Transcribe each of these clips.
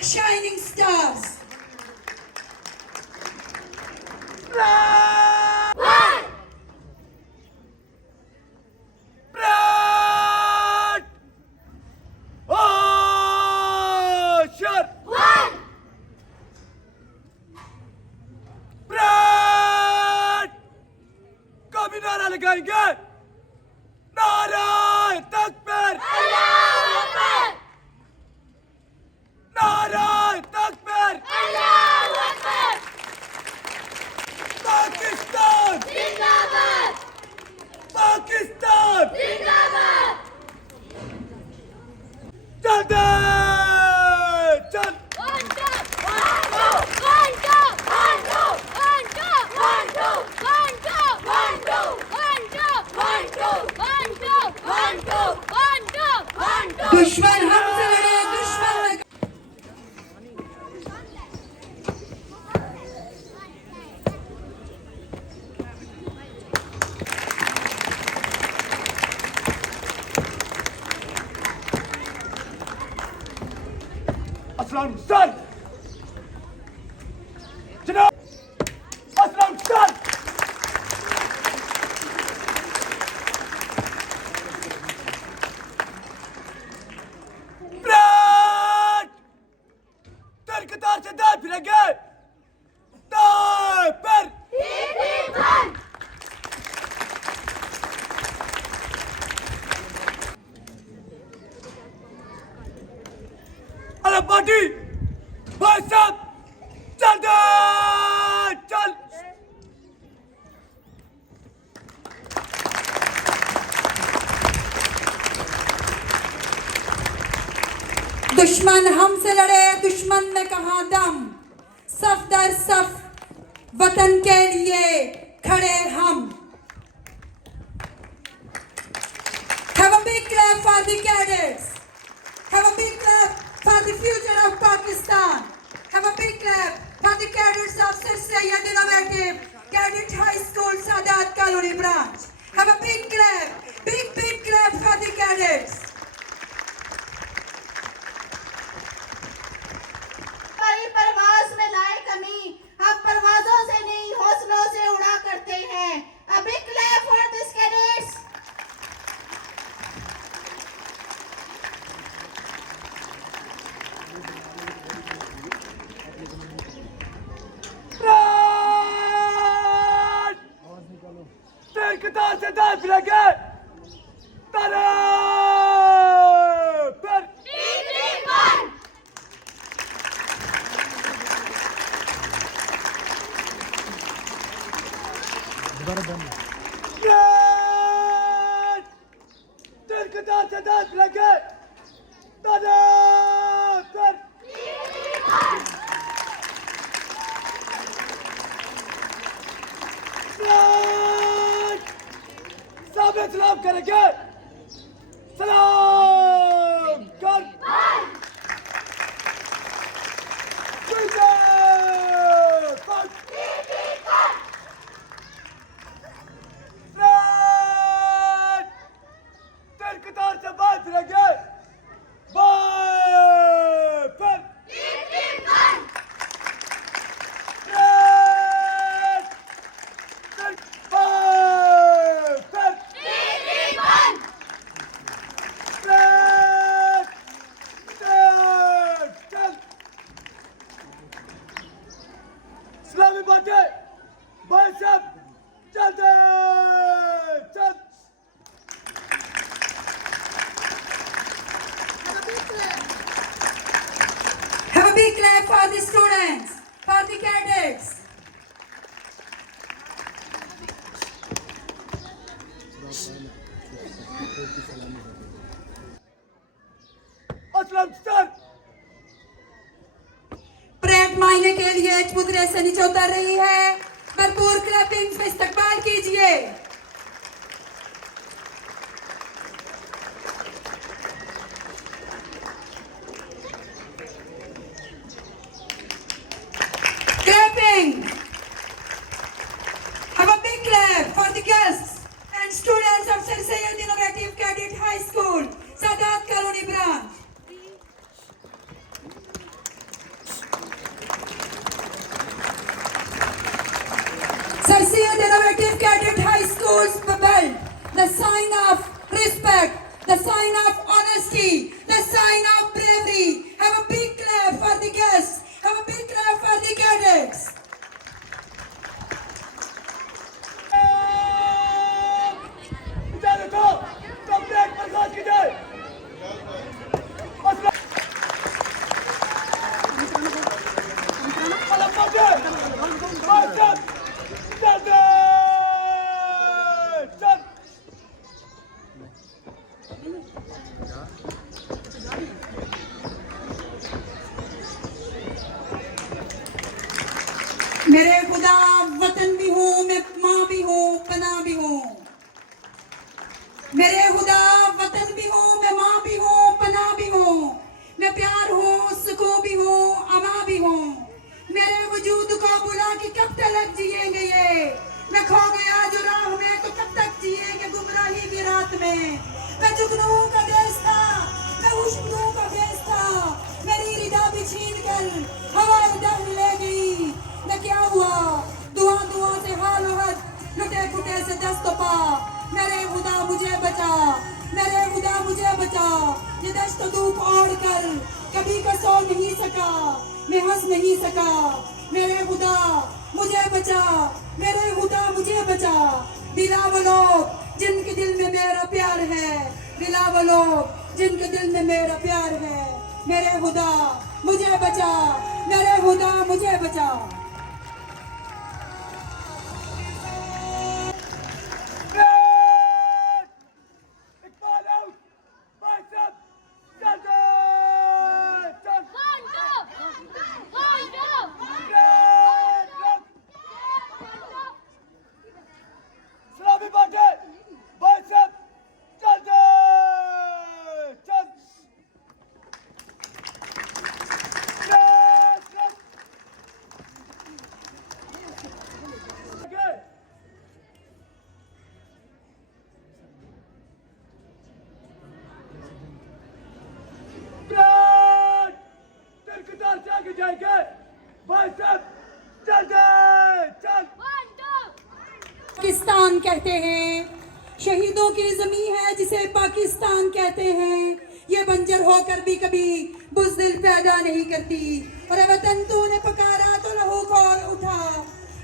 shining stars. कभी नारा लगाएंगे नारे तकबीर अल्लाहू अकबर नारे तकबीर अल्लाहू अकबर पाकिस्तान जिंदाबाद पाकिस्तान जिंदाबाद चल दे चल दुश्मन हमसे लड़े दुश्मन अस्सलाम सर जनाब अस्सलाम सर कतार से दाएं फिरेंगे दाएं पर अरे पार्टी भाई साहब चल दे चल दुश्मन हमसे लड़े दुश्मन ने कहा दम सफ दर सफ वतन के लिए खड़े हम Have a big clap for the cadets. Have a big clap for the future of Pakistan. Have a big clap for the cadets of Sir Sayyid Innovative Cadet High School, Sadat Colony branch. Have a big clap for the cadets. परवाज में लाए कमी हम परवाजों से नहीं हौसलों से उड़ा करते हैं A big clap for these cadets. तेरे कतार से दाएं फिरेंगे तारे पर तेरे कतार से दाएं फिरेंगे तारे पर सामने सलाम करेंगे सलाम कर तेरे कतार से बात रहेंगे बाय पर इस्लामी बातें भाई साहब चल दे चल Have a big clap for the students, for the cadets. अस्सलाम सर परेड मायने के लिए चबूतरे से नीचे उतर रही है भरपूर क्लैपिंग में इस्तकबाल कीजिए clapping. Have a big clap for the guests and students of Sir Sayyid Innovative Cadet High School, Sadat Colony branch. Sir Syed Innovative Cadet High School's belt, the sign of respect, the sign of honesty, the sign of bravery. Have a big clap for the guests. Have a big clap for the cadets. इधर देखो, सब ब्रेक पर साथ कीजिए। असला- अलग बाटे, बाइसेप, चलते, चल। मेरे खुदा वतन भी हूँ, मैं माँ भी हूँ, पनाह भी हूँ। मेरे खुदा वतन भी हूँ, मैं माँ भी हूँ, पनाह भी हूँ। मैं प्यार हूँ, सुकून भी हूँ, अमा भी हूँ। मेरे वजूद को बुला के कब तक जिएंगे ये? मैं खो गया जो राह में तो कब तक जिएंगे गुमराही की रात में? मैं जुगनू का देश था, मैं खुशबू का देश था। मेरी रिदा भी छीन कर हवाएं दहन ले गई। मैं क्या हुआ? धुआं धुआं से हालो हद, लुटे फुटे से दस्त पा। मेरे खुदा मुझे बचा, मेरे खुदा मुझे बचा। ये दश्त धूप ओढ़ कर कभी का सो नहीं सका, मैं हंस नहीं सका। मेरे खुदा मुझे बचा, मेरे खुदा मुझे बचा। दिला वो लोग जिनके दिल में मेरा प्यार है, दिला वो लोग जिनके दिल में मेरा प्यार है। मेरे खुदा मुझे बचा, मेरे खुदा मुझे बचा। इकबाल आउट, बाइसेप, चलते, चल। ब्रेक, रख। सलामी बाटे, बाइसेप, चलते, चल। ब्रेक, रख। आगे। ब्रेक, तेरे कतार से आगे जाएंगे। बाइसेप, चलते, चल। पाकिस्तान कहते हैं, शहीदों की जमीन है जिसे पाकिस्तान कहते हैं। ये बंजर होकर भी कभी बुज़दिल पैदा नहीं करती। और वतन तूने पुकारा तो लहू खोल उठा,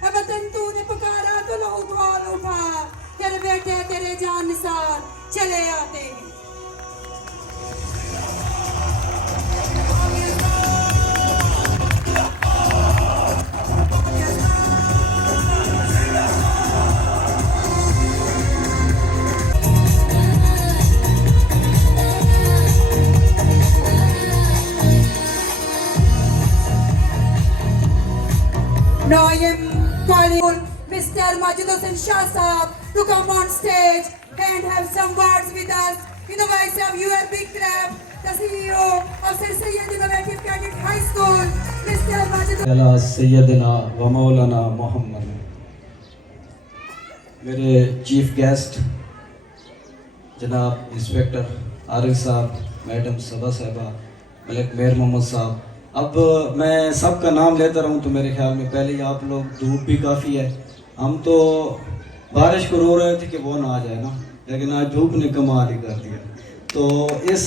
वतन तूने पुकारा तो लहू खोल उठा। तेरे बेटे तेरे जान निसार चले आते हैं। Now I am calling Mr. Majid Hossain Shah Saab to come on stage and have some words with us. In the voice of your big clap, the CEO of Sir Syed Innovative Cadet High School, Mr. Majid. अला सैयदना व मौलाना मोहम्मद। मेरे chief guest जनाब इंस्पेक्टर आरिफ साहब, मैडम सबा साहबा, मलिक मेयर मोहम्मद साहब। अब मैं सबका नाम लेता रहूं तो मेरे ख्याल में पहले ही आप लोग, धूप भी काफ़ी है, हम तो बारिश को रो रहे थे कि वो ना आ जाए ना, लेकिन आज धूप ने कमाल ही कर दिया। तो इस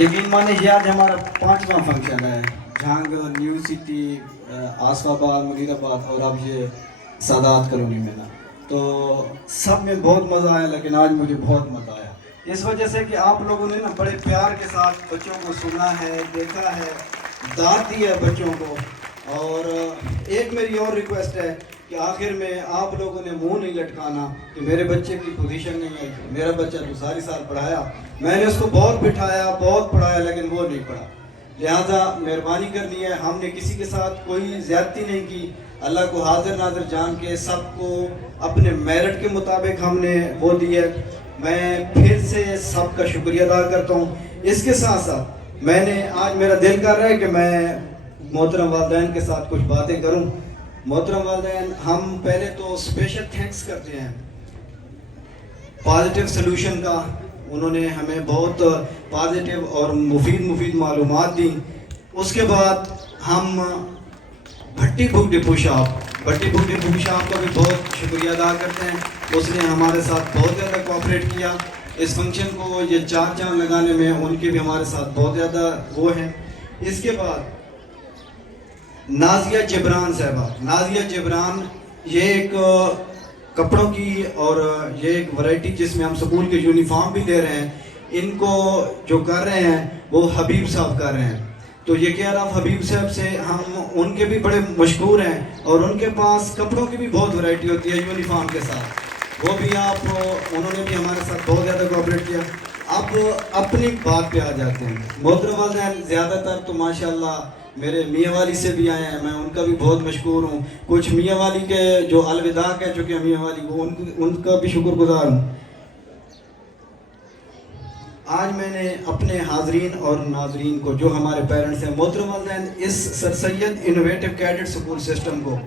यकीन मानिए आज हमारा 5वां फंक्शन है, झांग, न्यू सिटी, आसफाबाद, मुनीराबाद और अब ये सादात कॉलोनी में ना। तो सब में बहुत मज़ा आया, लेकिन आज मुझे बहुत मज़ा आया इस वजह से कि आप लोगों ने ना बड़े प्यार के साथ बच्चों को सुना है, देखा है, दाद दी है बच्चों को। और एक मेरी और रिक्वेस्ट है कि आखिर में आप लोगों ने मुंह नहीं लटकाना कि मेरे बच्चे की पोजीशन नहीं आई। मेरा बच्चा तो सारी साल पढ़ाया, मैंने उसको बहुत बिठाया, बहुत पढ़ाया, लेकिन वो नहीं पढ़ा। लिहाजा मेहरबानी करनी है, हमने किसी के साथ कोई ज़्यादती नहीं की। अल्लाह को हाजिर नाजिर जान के सबको अपने मेरिट के मुताबिक हमने वो दी है। मैं फिर से सबका शुक्रिया अदा करता हूँ। इसके साथ साथ मैंने आज मेरा दिल कर रहा है कि मैं मोहतरम वालिदैन के साथ कुछ बातें करूँ। मोहतरम वालिदैन, हम पहले तो स्पेशल थैंक्स करते हैं पॉजिटिव सोल्यूशन का। उन्होंने हमें बहुत पॉजिटिव और मुफीद मालूमात दी। उसके बाद हम भट्टी बुक डिपो शॉप, भट्टी बुक डिपो शॉप का भी बहुत शुक्रिया अदा करते हैं। उसने हमारे साथ बहुत ज़्यादा कोऑपरेट किया इस फंक्शन को ये 4 चांद लगाने में, उनके भी हमारे साथ बहुत ज़्यादा वो हैं। इसके बाद नाजिया जबरान साहबा, नाजिया जबरान ये एक कपड़ों की और ये एक वैरायटी जिसमें हम स्कूल के यूनिफॉर्म भी दे रहे हैं, इनको जो कर रहे हैं वो हबीब साहब कर रहे हैं। तो ये कह रहा हबीब साहब से हम उनके भी बड़े मशहूर हैं और उनके पास कपड़ों की भी बहुत वैरायटी होती है यूनिफॉर्म के साथ, वो भी उन्होंने भी हमारे साथ बहुत ज़्यादा कोऑपरेट किया। अब अपनी बात पे आ जाते हैं। मोहतरम वालिदैन, ज़्यादातर तो माशाल्लाह मेरे मियाँ वाली से भी आए हैं, मैं उनका भी बहुत मशहूर हूँ। कुछ मियाँ वाली के जो अलविदा कह चुके हैं मियाँ वाली को, उनका भी शुक्रगुजार हूँ। आज मैंने अपने हाजरीन और नाजरीन को जो हमारे पेरेंट्स हैं, मोहतरम वालिदैन, इस सर Syed innovative cadet school system को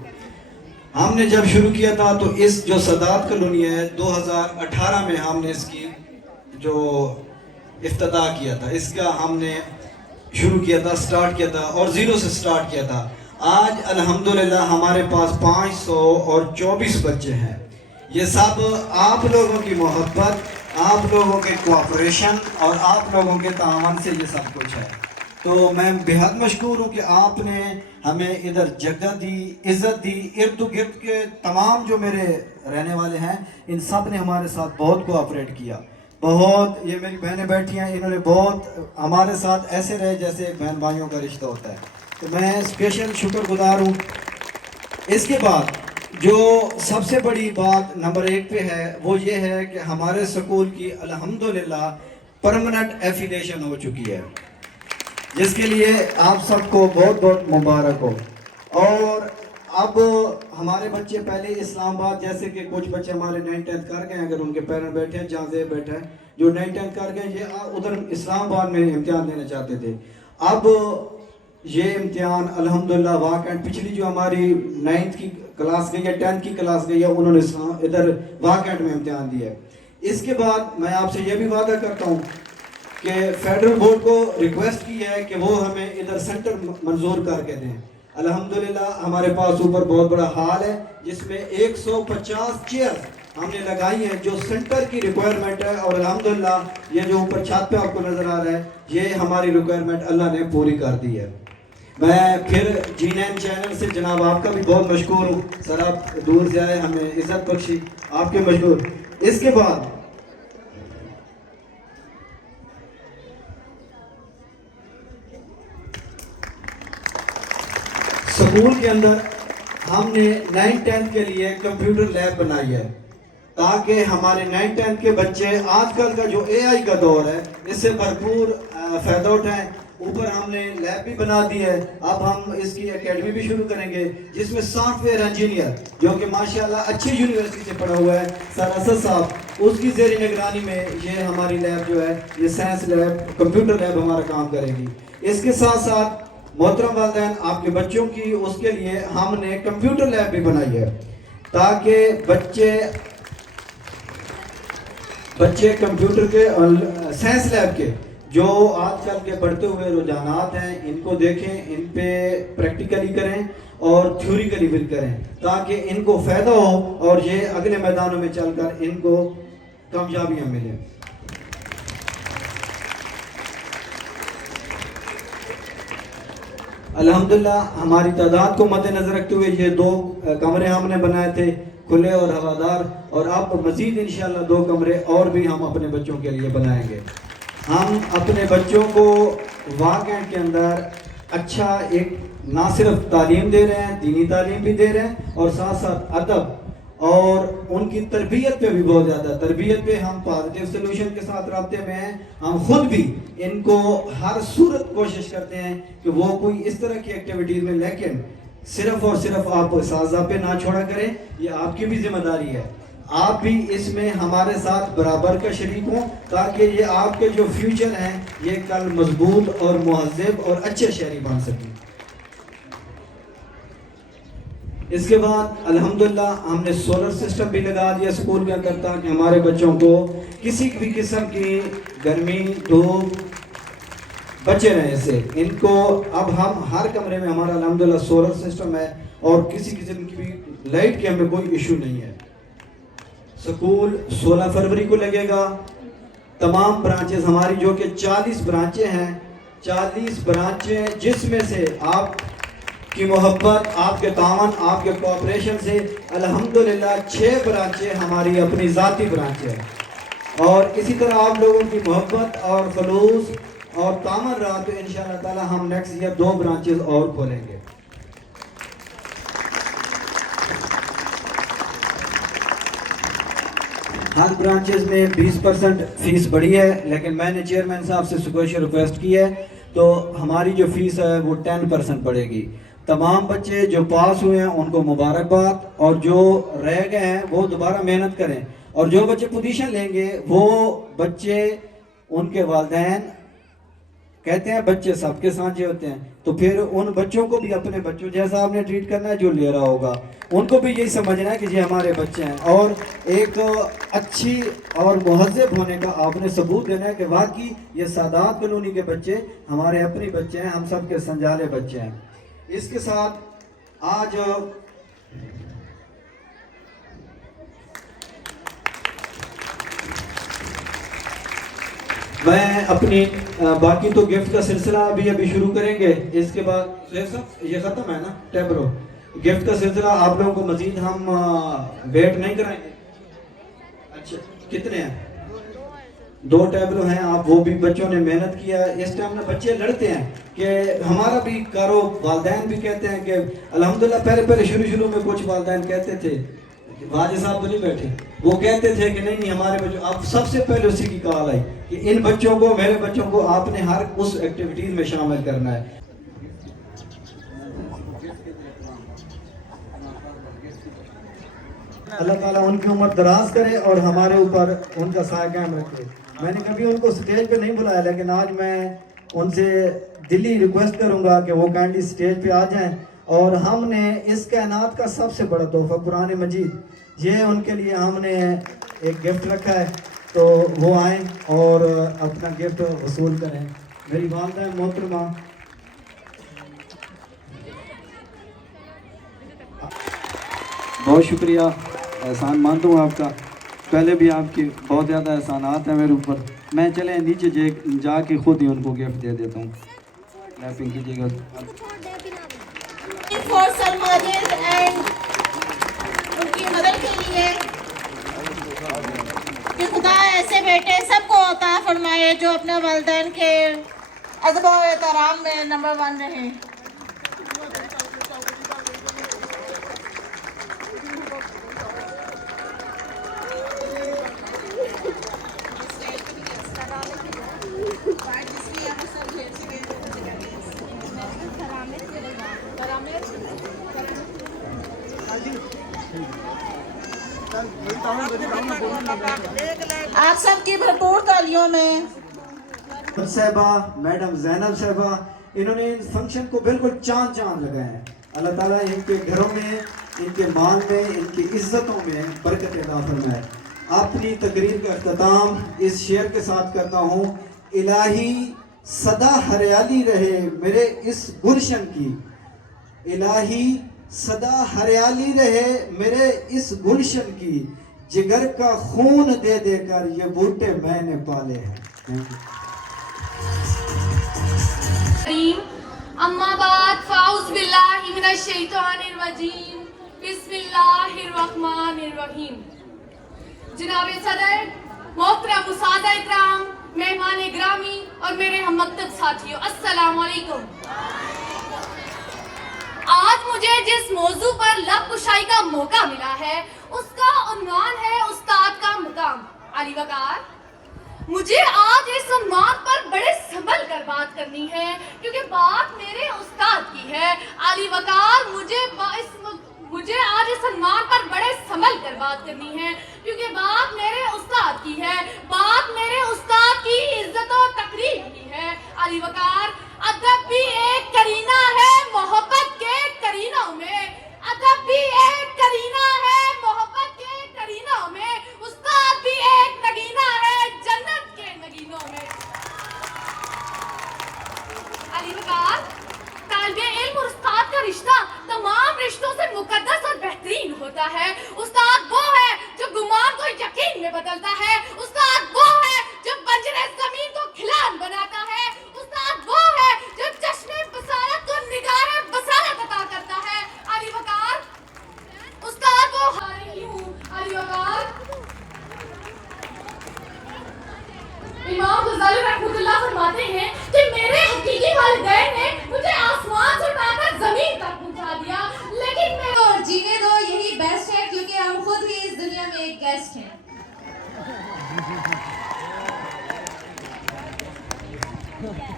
हमने जब शुरू किया था तो इस जो सदात कॉलोनी है 2018 में हमने इसकी जो इफ्तिताह किया था, इसका हमने शुरू किया था, स्टार्ट किया था और 0 से स्टार्ट किया था। आज अल्हम्दुलिल्लाह हमारे पास 524 बच्चे हैं। ये सब आप लोगों की मोहब्बत, आप लोगों के कोऑपरेशन और आप लोगों के तावन से ये सब कुछ है। तो मैं बेहद मशकूर हूँ कि आपने हमें इधर जगह दी, इज़्ज़त दी। इर्द गिर्द के तमाम जो मेरे रहने वाले हैं, इन सब ने हमारे साथ बहुत कोऑपरेट किया। बहुत, ये मेरी बहनें बैठी हैं, इन्होंने बहुत हमारे साथ ऐसे रहे जैसे बहन भाइयों का रिश्ता होता है। तो मैं स्पेशल शुक्रगुजार हूँ। इसके बाद जो सबसे बड़ी बात नंबर 1 पे है वो ये है कि हमारे स्कूल की अल्हम्दुलिल्लाह परमानेंट एफिलिएशन हो चुकी है, जिसके लिए आप सबको बहुत बहुत मुबारक हो। और अब हमारे बच्चे पहले इस्लामाबाद, जैसे कि कुछ बच्चे हमारे 9th-10th कर गए, अगर उनके पेरेंट बैठे हैं, जहाँ से बैठे हैं, जो 9th-10th कर गए, ये उधर इस्लामाबाद में इम्तिहान देना चाहते थे। अब ये इम्तिहान अल्हम्दुलिल्लाह वाकई पिछली जो हमारी 9th की क्लास गई है, 10th की क्लास गई है, उन्होंने इधर वाकई में इम्तिहान दिया है। इसके बाद मैं आपसे ये भी वादा करता हूँ कि फेडरल बोर्ड को रिक्वेस्ट की है कि वो हमें इधर सेंटर मंजूर करके दें। अल्हम्दुलिल्लाह हमारे पास ऊपर बहुत बड़ा हॉल है जिसमें 150 चेयर हमने लगाई है जो सेंटर की रिक्वायरमेंट है। और अल्हम्दुलिल्लाह ये जो ऊपर छत पे आपको नज़र आ रहा है, ये हमारी रिक्वायरमेंट अल्लाह ने पूरी कर दी है। मैं फिर G9 चैनल से जनाब आपका भी बहुत मशहूर हूँ सर, आप दूर से आए, हमें इज्जत बख्शी, आपके मशहूर। इसके बाद स्कूल के अंदर हमने 9th-10th के लिए कंप्यूटर लैब बनाई है ताकि हमारे 9th-10th के बच्चे आजकल का जो AI का दौर है इससे भरपूर फ़ायदा उठाएं। ऊपर हमने लैब भी बना दी है। अब हम इसकी एकेडमी भी शुरू करेंगे जिसमें सॉफ्टवेयर इंजीनियर जो कि माशाल्लाह अच्छी यूनिवर्सिटी से पढ़ा हुआ है सर असद साहब, उसकी ज़ेर निगरानी में ये हमारी लैब जो है, ये साइंस लैब, कंप्यूटर लैब हमारा काम करेगी। इसके साथ साथ मोहतरम वालिदैन, आपके बच्चों की उसके लिए हमने कंप्यूटर लैब भी बनाई है ताकि बच्चे कंप्यूटर के और साइंस लैब के जो आजकल के बढ़ते हुए रुझानात हैं इनको देखें, इन पे प्रैक्टिकली करें और थ्योरिकली भी करें ताकि इनको फ़ायदा हो और ये अगले मैदानों में चलकर इनको कामयाबियाँ मिलें। अल्हम्दुलिल्लाह हमारी तादाद को मद्देनज़र रखते हुए ये 2 कमरे हमने बनाए थे, खुले और हवादार, और अब मज़ीद इंशाल्लाह 2 कमरे और भी हम अपने बच्चों के लिए बनाएंगे। हम अपने बच्चों को वाक़ई के अंदर अच्छा एक ना सिर्फ तालीम दे रहे हैं, दीनी तालीम भी दे रहे हैं और साथ साथ अदब और उनकी तरबियत पे भी बहुत ज़्यादा, तरबियत पे हम पॉजिटिव सोल्यूशन के साथ राब्ते में हैं। हम खुद भी इनको हर सूरत कोशिश करते हैं कि वो कोई इस तरह की एक्टिविटीज़ में, लेकिन सिर्फ और सिर्फ आप साजा पे ना छोड़ा करें, ये आपकी भी जिम्मेदारी है। आप भी इसमें हमारे साथ बराबर का शरीक हों ताकि ये आपके जो फ्यूचर हैं ये कल मजबूत और मुहज़्ज़ब और अच्छे शहरी बन सकें। इसके बाद अल्हम्दुलिल्लाह हमने सोलर सिस्टम भी लगा दिया स्कूल के अंदर ताकि हमारे बच्चों को किसी भी किस्म की गर्मी, धूप, बचे रहें इससे। इनको अब हम हर कमरे में हमारा अल्हम्दुलिल्लाह सोलर सिस्टम है और किसी किस्म की भी लाइट के हमें कोई इशू नहीं है। स्कूल 16 फरवरी को लगेगा। तमाम ब्रांचेस हमारी जो कि 40 ब्रांचें हैं, 40 ब्रांचें जिसमें से आप की मोहब्बत, आपके तावन, आपके कोऑपरेशन से अल्हम्दुलिल्लाह 6 ब्रांचें हमारी अपनी ज़ाती ब्रांचें हैं। और इसी तरह आप लोगों की मोहब्बत और खलूस और तामन रहा तो इंशाअल्लाह ताला हम नेक्स्ट ईयर 2 ब्रांचेस और खोलेंगे। हर ब्रांचेस में 20% फीस बढ़ी है, लेकिन मैंने चेयरमैन साहब से स्पेशल रिक्वेस्ट की है तो हमारी जो फीस है वो 10% बढ़ेगी। तमाम बच्चे जो पास हुए हैं उनको मुबारकबाद, और जो रह गए हैं वो दोबारा मेहनत करें, और जो बच्चे पोजीशन लेंगे वो बच्चे, उनके वालिदैन कहते हैं बच्चे सबके साझे होते हैं, तो फिर उन बच्चों को भी अपने बच्चों जैसा आपने ट्रीट करना है। जो ले रहा होगा उनको भी यही समझना है कि ये हमारे बच्चे हैं, और एक अच्छी और मुहज़्ज़ब होने का आपने सबूत देना है कि वाकई ये सादात कॉलोनी के बच्चे हमारे अपने बच्चे हैं, हम सब के संजाले बच्चे हैं। इसके साथ आज मैं अपनी बाकी तो गिफ्ट का सिलसिला अभी शुरू करेंगे। इसके बाद ये ख़त्म है ना टैबरो, गिफ्ट का सिलसिला आप लोगों को मजीद हम वेट नहीं कराएंगे। अच्छा कितने हैं? 2 टैबलो हैं। आप वो भी बच्चों ने मेहनत किया। इस टाइम में बच्चे लड़ते हैं कि हमारा भी करो, वालिदैन भी कहते हैं कि अल्हम्दुलिल्लाह पहले शुरू में कुछ वालिदैन कहते थे, वाजिद साहब तो नहीं बैठे, वो कहते थे कि नहीं हमारे बच्चों, अब सबसे पहले उसी की कॉल आई कि इन बच्चों को, मेरे बच्चों को आपने हर उस एक्टिविटीज में शामिल करना है। अल्लाह ताला उनकी उम्र दराज करे और हमारे ऊपर उनका साया कायम रखे। मैंने कभी उनको स्टेज पे नहीं बुलाया, लेकिन आज मैं उनसे दिली रिक्वेस्ट करूंगा कि वो काइंडली स्टेज पे आ जाएं, और हमने इस कायनात का सबसे बड़ा तोहफा कुरान मजीद, ये उनके लिए हमने एक गिफ्ट रखा है, तो वो आए और अपना गिफ्ट वसूल करें। मेरी वालिदा मोहतरमा, बहुत शुक्रिया, एहसान मानता हूँ आपका। पहले भी आपके बहुत ज़्यादा एहसानात हैं मेरे ऊपर। मैं चले नीचे जाके खुद ही उनको गिफ्ट दे देता हूँ। क्लैपिंग कीजिएगा। फॉर सलमानियत एंड उनकी मदद के लिए कि खुदा ऐसे बेटे सबको अता फरमाए जो अपने वालिदैन के अदब और एहतराम में नंबर 1 रहे। आप सबकी भरपूर तालियों में साहबा, मैडम जैनब साहबा, इन्होंने इस फंक्शन को बिल्कुल चांद लगाया है। अल्लाह ताला इनके घरों में, इनके माल में, इनकी इज्जतों में बरकत अता फरमाए। अपनी तकरीर का अख्ताम इस शेर के साथ करता हूँ। इलाही सदा हरियाली रहे मेरे इस गुलशन की, इलाही सदा हरियाली रहे मेरे इस गुलशन की, जिगर का खून दे देकर ये बूटे मैंने पाले हैं। अम्माबाद फाउज बिल्लाहि मिनश शैतानिर रजीम, बिस्मिल्लाहिर रहमानिर रहीम। जनाब सदर, मोहतरम उस्ताद इकराम, मेहमान ग्रामी और मेरे हम मकतब साथियों, अस्सलाम वालेकुम। आज मुझे जिस मौजू पर लब कुशाई का मौका मिला है उसका उन्वान है उस्ताद का मुकाम। अली वकार, मुझे आज इस उन्वान पर बड़े संभल कर बात करनी है क्योंकि बात मेरे उस्ताद की है। अली वकार, मुझे आज इस उन्वान पर बड़े संभल कर बात करनी है क्योंकि बात मेरे उस्ताद की है, बात मेरे उस्ताद की इज्जत और तकरीर की है। अली वकार, अदब भी एक करीना है मोहब्बत के करीनों में, अदब भी एक करीना है मोहब्बत के करीनों में, उस्ताद भी एक नगीना है जन्नत के नगीनों में। तालिबे इल्म और उस्ताद का रिश्ता तमाम रिश्तों से मुकद्दस और बेहतरीन होता है। उस्ताद वो है जो गुमान को यकीन में बदलता है। उस्ताद वो है जो बंजरे जमीन को खिलान बनाता है। उस्ताद वो है जो चश्मे बसारत को निगाहे बसारत अता करता है। अली वकार उस्ताद वो आ रही हूँ। अली वकार इमाम गज़ाली रहमतुल्लाह फरमाते हैं कि मेरे हकीकी वालिदैन ने मुझे आसमान से उठाकर जमीन तक पहुंचा दिया, लेकिन मैं और जीने दो, यही बेस्ट है, क्योंकि हम खुद भी इस दुनिया में एक गेस्ट हैं।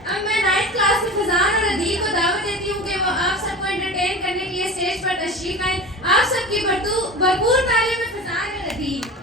अब मैं 9th क्लास में फजान और अदील को दावत देती हूँ कि वो आप सबको एंटरटेन करने के लिए स्टेज पर तशरीफ आए। आप सबकी भरपूर तालीम में फजान और अदील।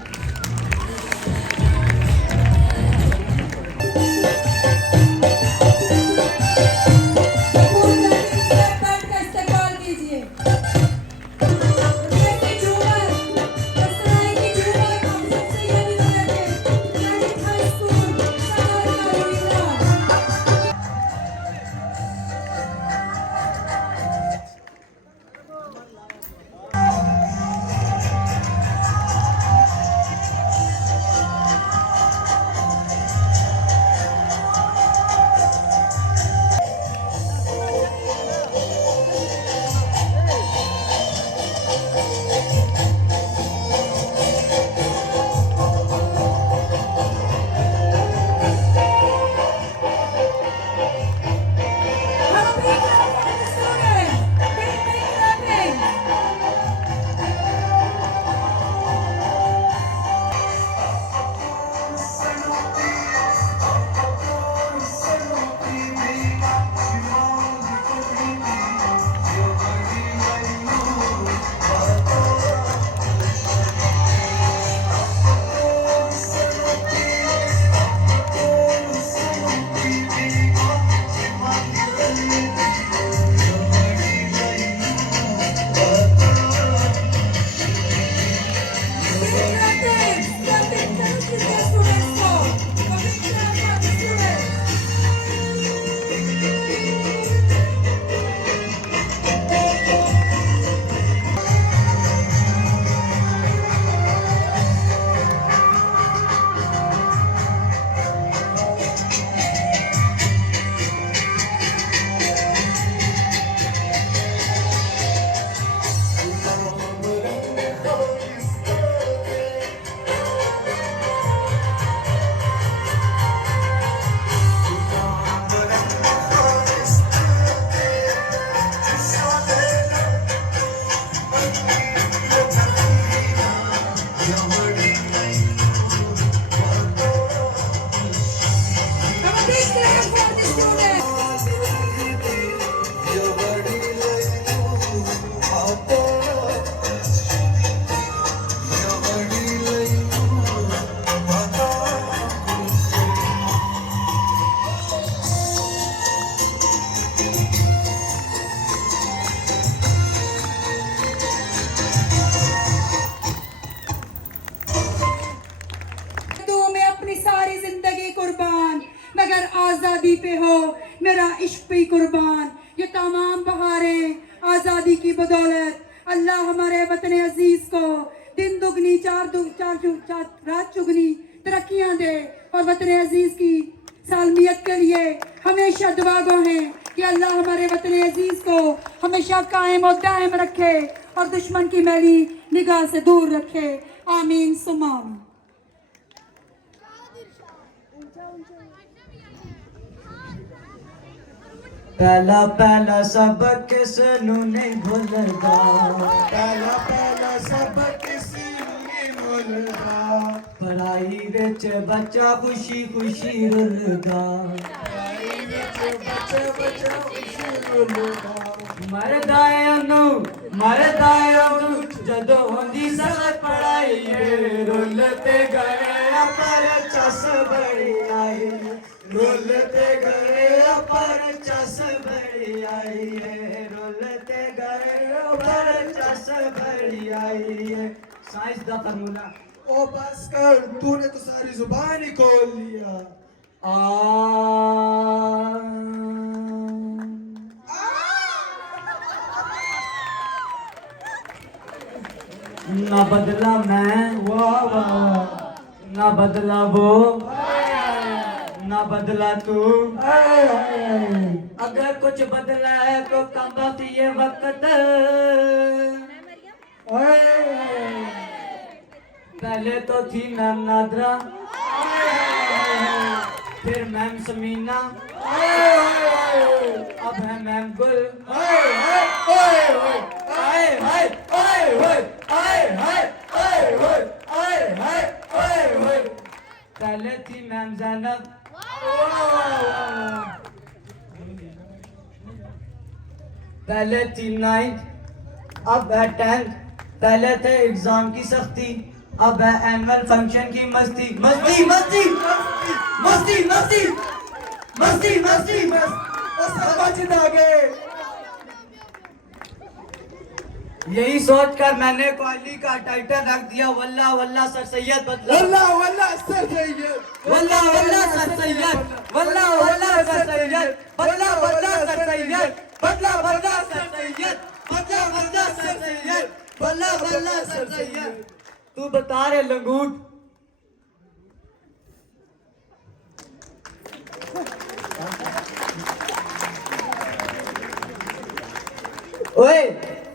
आजादी पे हो मेरा इश्क पे कुर्बान। ये तमाम बहारें आजादी की बदौलत अल्लाह हमारे वतन अजीज को दिन दुगनी रात चुगनी तरक्कियां दे और वतन अजीज की सालमियत के लिए हमेशा दुआ गो हैं कि अल्लाह हमारे वतन अजीज को हमेशा कायम और दायम रखे और दुश्मन की मैली निगाह से दूर रखे। आमीन सुम्मा आमीन। पहला पहला सबक किसनू नहीं भूलदा, पहला पहला सबक किसी नूं नहीं भूलदा, पढ़ाई विच बच्चा खुशी खुशी रुलदा, पढ़ाई विच बच्चा खुशी रुलदा, मरदा ओनू जदों होंदी सख्त पढ़ाई रुलते गए पर चस बड़ी आई, रुलते गए पर चस बड़ी आई है, रुलते गए पर चस बड़ी आई है। साइंस दा फार्मूला ओ बस कर, तूने तो सारी जुबान ही खोल लिया। आ ना बदला मैं, वाह वाह ना बदला वो, ना बदला तू। अगर कुछ बदला है तो कम वक्त ये वक्त। पहले तो थी मैम नादरा, फिर मैम समीना, अब है मैम गुल। पहले थी मैम जैनब, पहले थी 9th, अब है 10th। पहले थे एग्जाम की सख्ती, अब है एनुअल फंक्शन की मस्ती। मस्ती मस्ती मस्ती मस्ती मस्ती मस्ती समझ आ गए। यही सोचकर मैंने क्वाली का टाइटल रख दिया वल्ला वल्ला सर सैयद बदला। वल्ला वल्ला सर सैयद, वल्ला वल्ला सर सैयद, वल्ला वल्ला सर सैयद, बदला बदला सर सैयद, बदला बदला सर सैयद, बदला बदला सर सैयद, बदला बदला सर सैयद। तू बता रे लंगूट, ओए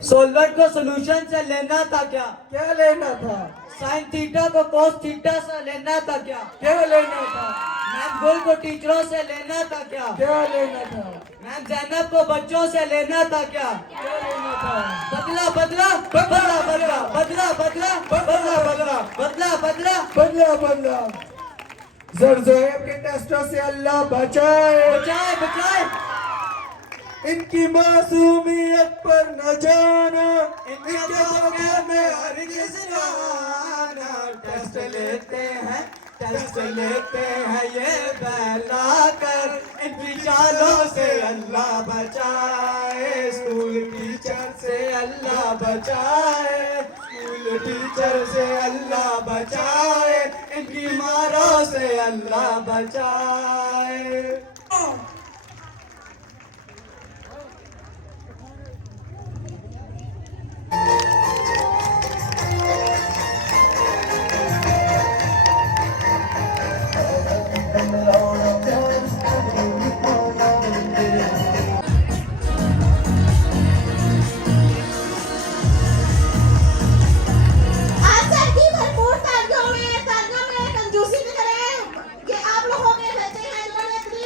सोलवेट को सॉल्यूशन से लेना था क्या? क्या लेना था? साइन थीटा को कोस थीटा से लेना था क्या? क्या लेना था? मैम गुल को टीचरों से लेना था क्या? क्या लेना था? मैम जैनब को बच्चों से लेना था क्या? क्या लेना था? बदला बदला बदला बदला बदला बदला बदला बदला बदला बदला बदला बदला। ज़रज़ोएब के टेस्टों से अल्लाह बचाए, बचाए बचाए। इनकी मासूमियत पर न जाना, इनके धोखे में हरगिज़ न आना। टेस्ट लेते हैं ये बहला कर, इनकी चालों से अल्लाह बचाए। स्कूल टीचर से अल्लाह बचाए, स्कूल टीचर से अल्लाह बचाए, इनकी मारों से अल्लाह बचाए। आप सबकी भरपूर तालियों में कंजूसी की करें कि आप लोगों ने भेजे हैं इन्होंने इतनी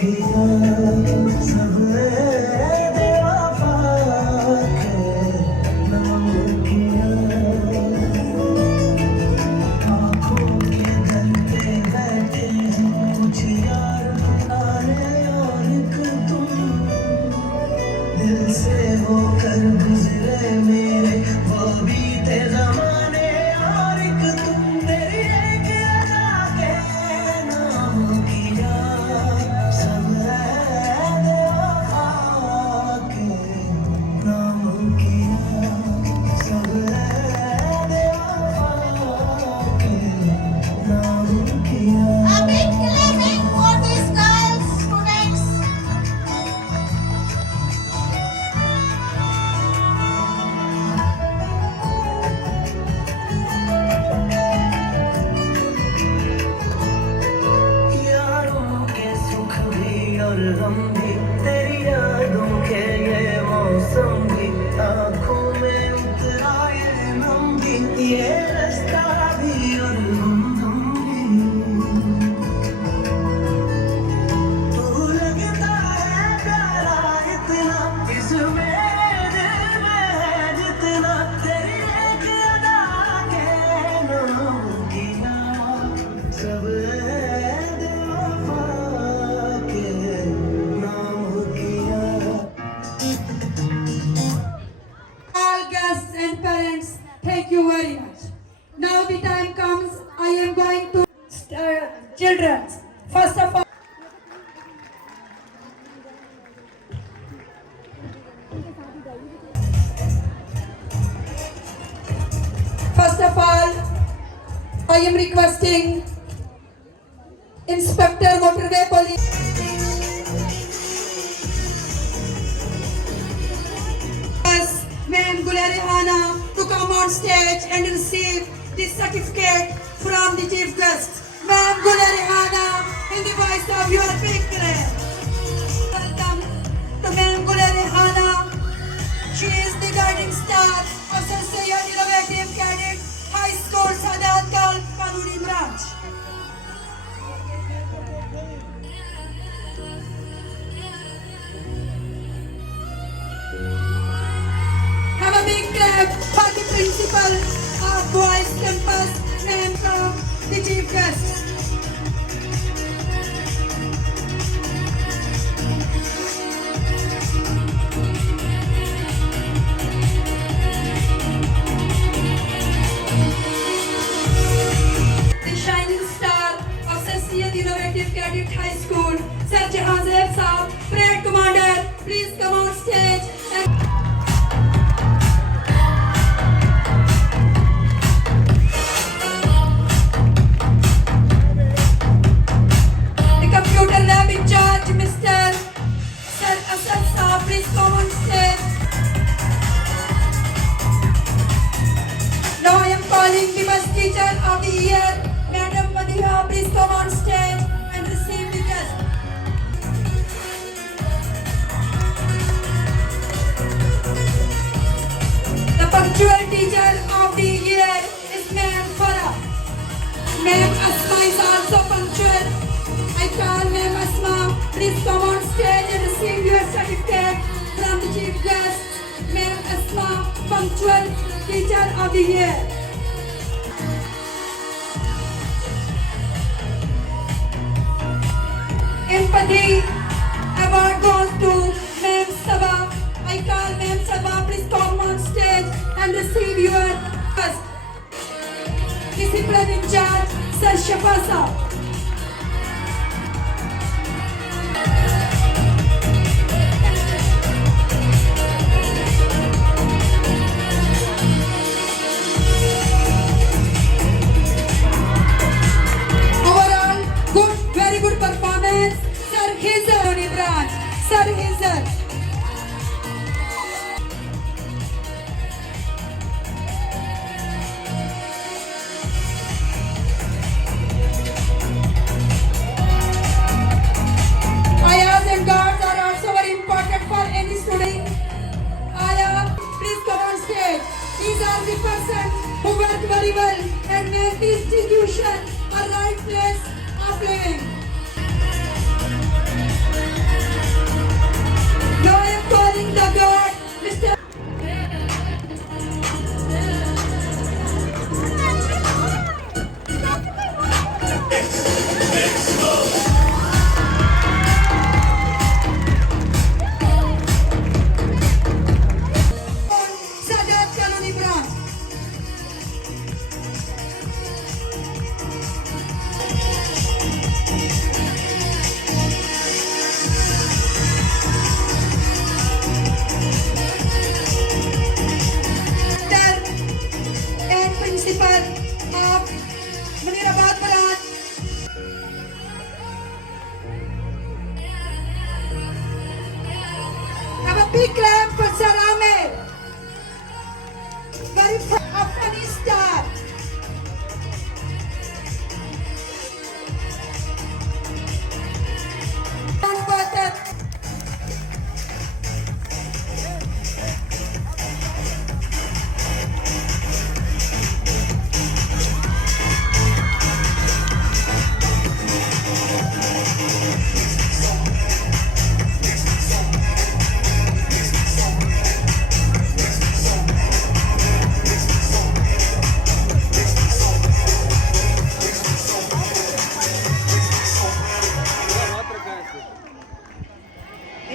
किया सब बेवफा के नाम किया आँखों के धरते बैठे कुछ यार पुराने और एक तुम दिल से होकर गुजरे मेरे वो बीते जमाने और एक तुम तेरी एक अदा के नाम किया सब बेवफा के नाम किया सब बेवफा के नाम किया A big clapping for these girls, students. यारों के सुख भी और गम भी तेरी यादों के ये मौसम भी आँखों में उतरा ये नम भी ये रास्ता भी और हम भी तू लगता है प्यारा इतना इस मेरे दिल में है जितना तेरी एक अदा के नाम किया सब बेवफा के नाम किया All guests and parents, thank you very much. Now the time comes, I am going to children's. First of all, I am requesting Inspector Motorway Police. Ma'am Gularihana to come on stage and receive this certificate from the chief guest. Ma'am Gularihana, in the voice of your big clap. Welcome to Ma'am Gularihana. She is the guiding star of Sir Sayyid Innovative Cadet High School, Sadat Kal, Kanuri branch. Have a big clap for the principal of Boys Campus, name from the chief guest. The shining star of Sir Syed Innovative Cadet High School, Sir Jahanzeb Saab, Parade Commander, please come on stage and the computer lab in charge, Mr. Sir Asad Saab, please come on stage. Now I am calling the best teacher of the year, Madam Madiha, please come on stage and receive the guest. The punctual teacher of the year is Ma'am Farah. Ma'am Asma is also punctual. I call Ma'am Asma, please come on stage and receive your certificate from the chief guest. Ma'am Asma, punctual teacher of the year. Empathy award goes to Ma'am Sabah. I call Ma'am Sabah, please come on stage and receive your first. Discipline in charge, Sir Shafasa. Overall, good, very good performance. Sir Hizar Roni branch. Sir Hizar. Ayahs and guards are also very important for any student. Ayah, please come on stage. These are the persons who work very well and make the institution a right place of living. a big clap for Salame. Very from Afghanistan.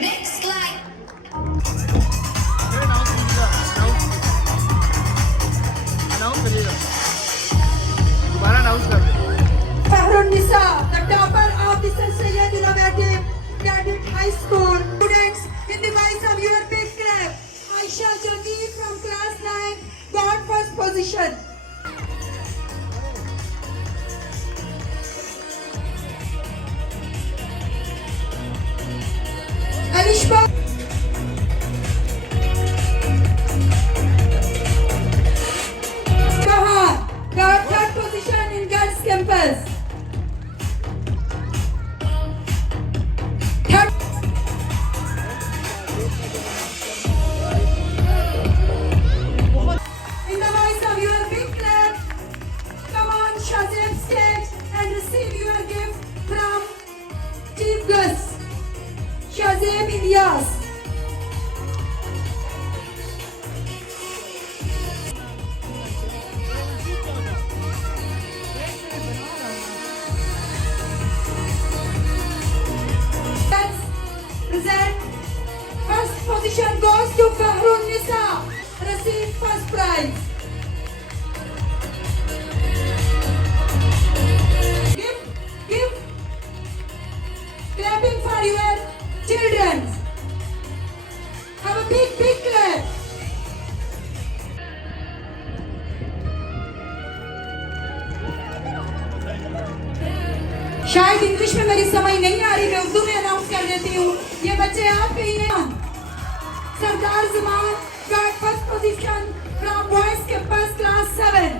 Next line. दोबारा अनाउंस कर Fahrun Nisa, the topper of the Sir Syed Innovative Cadet High School. Students, in the voice of your big clap, Aisha Jagir from class 9 got first position. Alishba Kahan got third position in girls campus. Third in the voice of your big clap, come on Shazam stage and receive your gift from Chief Guest Shazam Ilyas. Let's present. First position goes to Fahrun Nisa. Receive first prize. Give clapping for your children. Have a big clap. शायद इंग्लिश में मेरी समझ नहीं आ रही, मैं उर्दू में अनाउंस कर देती हूँ। ये बच्चे आपके ही हैं। सरदार Zaman got first position from boys campus class 7.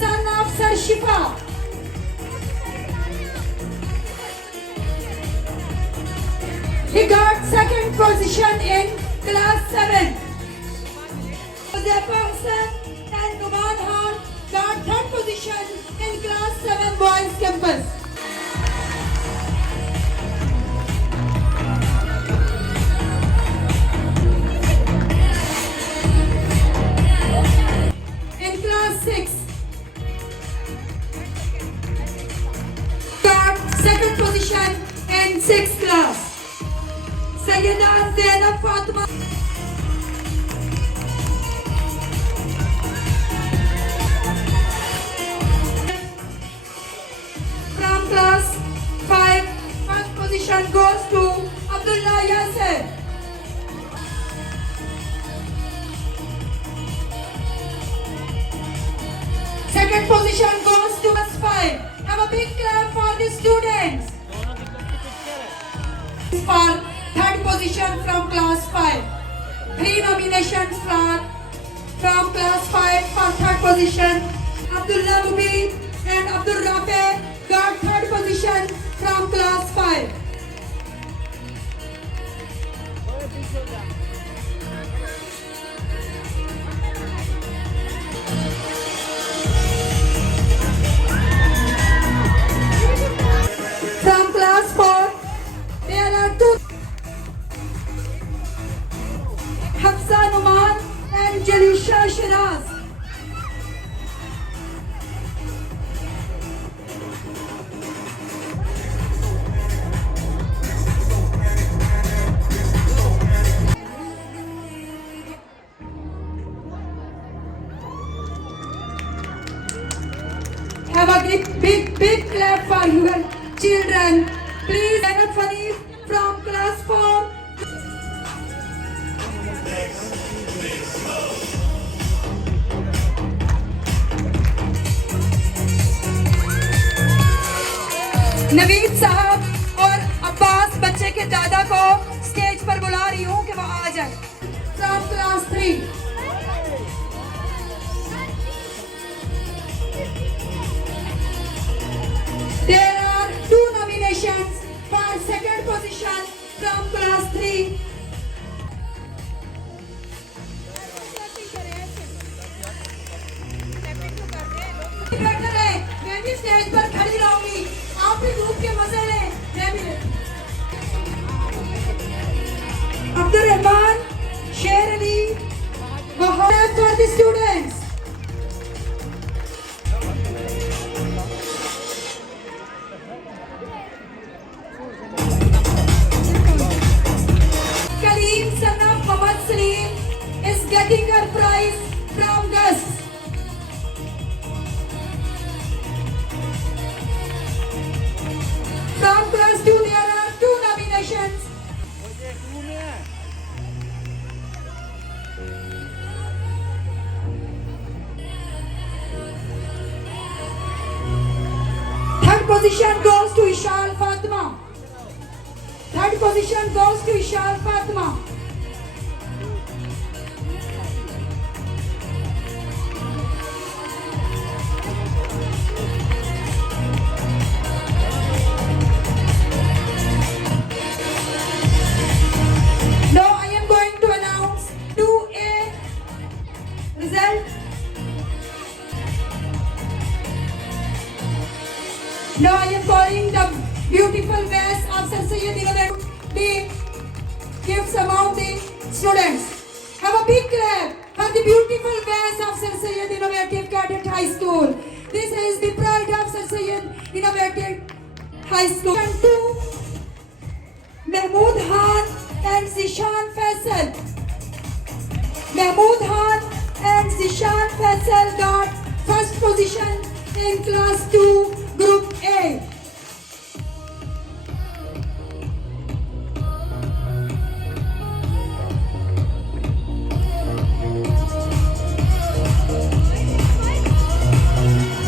Son of Sir Shifa. He got second position in class 7. Josefa Hassan and Numan Khan got third position in class 7 boys campus. In class 6, got second position in 6th class. Sayyida Zainab Fatima. From class 5, first position goes to Abdullah Yasser. Second position goes to class 5. Have a big clap for the students. For third position from class 5. 3 nominations from class 5 for third position. Abdullah Mubin and Abdul Rafi got third position from class 5. From class 4, there are two. Hafsa Numan and Jalisha Shiraz. Have a big clap for your children. Please, Zainab Fanif from class 4. नवीद साहब और अब्बास बच्चे के दादा को स्टेज पर बुला रही हूँ कि वो आ जाए from class 3. There are 2 nominations for second position from class 3. बेटर है, मैं भी स्टेज पर खड़ी रहूंगी. आप भी ग्रुप के मजे लें, मैं भी लें. अब्दुल रहमान, शेर अली, Mohammad for the students. Kaleem son of Muhammad Salim is getting her prize from Gus. From class 2 there are 2 nominations. Third position goes to Ishal Fatima. Third position goes to Ishal Fatima. Now I am going to announce 2A result. Now I am calling the beautiful vest of Sir Syed Innovative team gifts among the students. Have a big clap for the beautiful vest of Sir Syed Innovative Cadet High School. This is the pride of Sir Syed Innovative High School. And to Mahmood Khan and Zishan Faisal. Mahmood Khan and Zishan Faisal got first position in class 2 group A.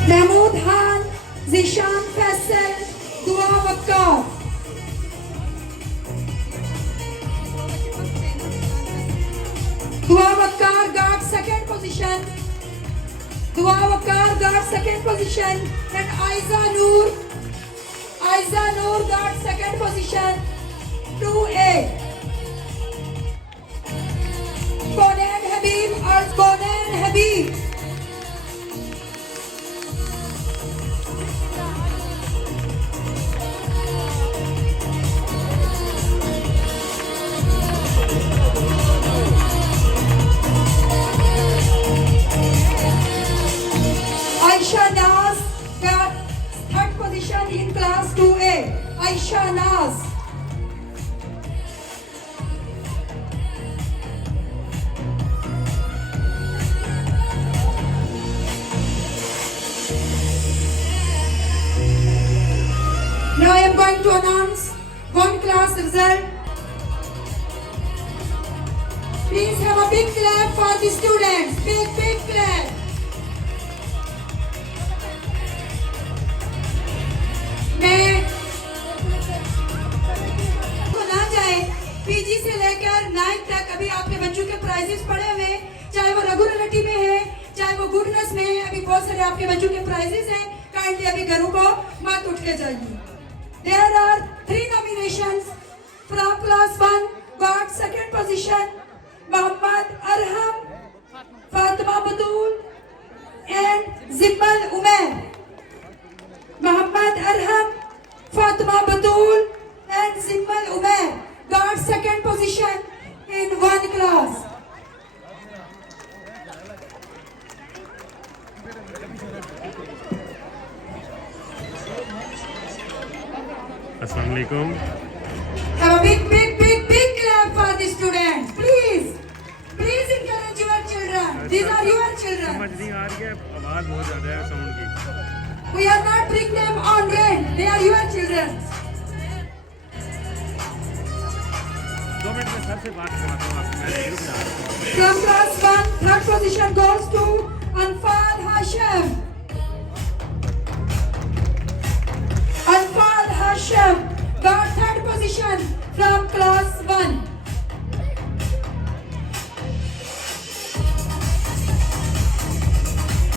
Mahmood Khan, Zishan Faisal, Dua Wakkar. Dua Wakkar got second position. Dua Wakkar got second position. And Aiza Noor got second position. 2A. Conan Habib. Aisha Naz got third position in class 2A. Aisha Naz. Now I am going to announce one class result. Please have a big clap for the students. Big clap. मैं तो ना जाए पीजी से लेकर 9th तक अभी आपके बच्चों के प्राइजेस पड़े हुए, चाहे वो रेगुलरिटी में है, चाहे वो गुडनेस में है. अभी बहुत सारे आपके बच्चों के प्राइजेस हैं. काइंडली अभी घरों को मत उठ के जाइए. There are 3 nominations from class 1 got second position. Muhammad Arham, Fatima Batul and Zimmal Umair. Muhammad Arham, Fatima Batul and Zimmal Umair got second position in one class. अस्सलाम वालेकुम. Have a big clap for the students. Please encourage your children. These are your समझ children. नहीं आ रही है, आवाज़ बहुत ज़्यादा है साउंड की. We are not bringing them on rent. They are your children. 2 मिनट में सर से बात करवाता हूँ आपको. मैं ग्रुप में आ रहा हूँ. From class 1, third position goes to Anfal Hashim. Anfal from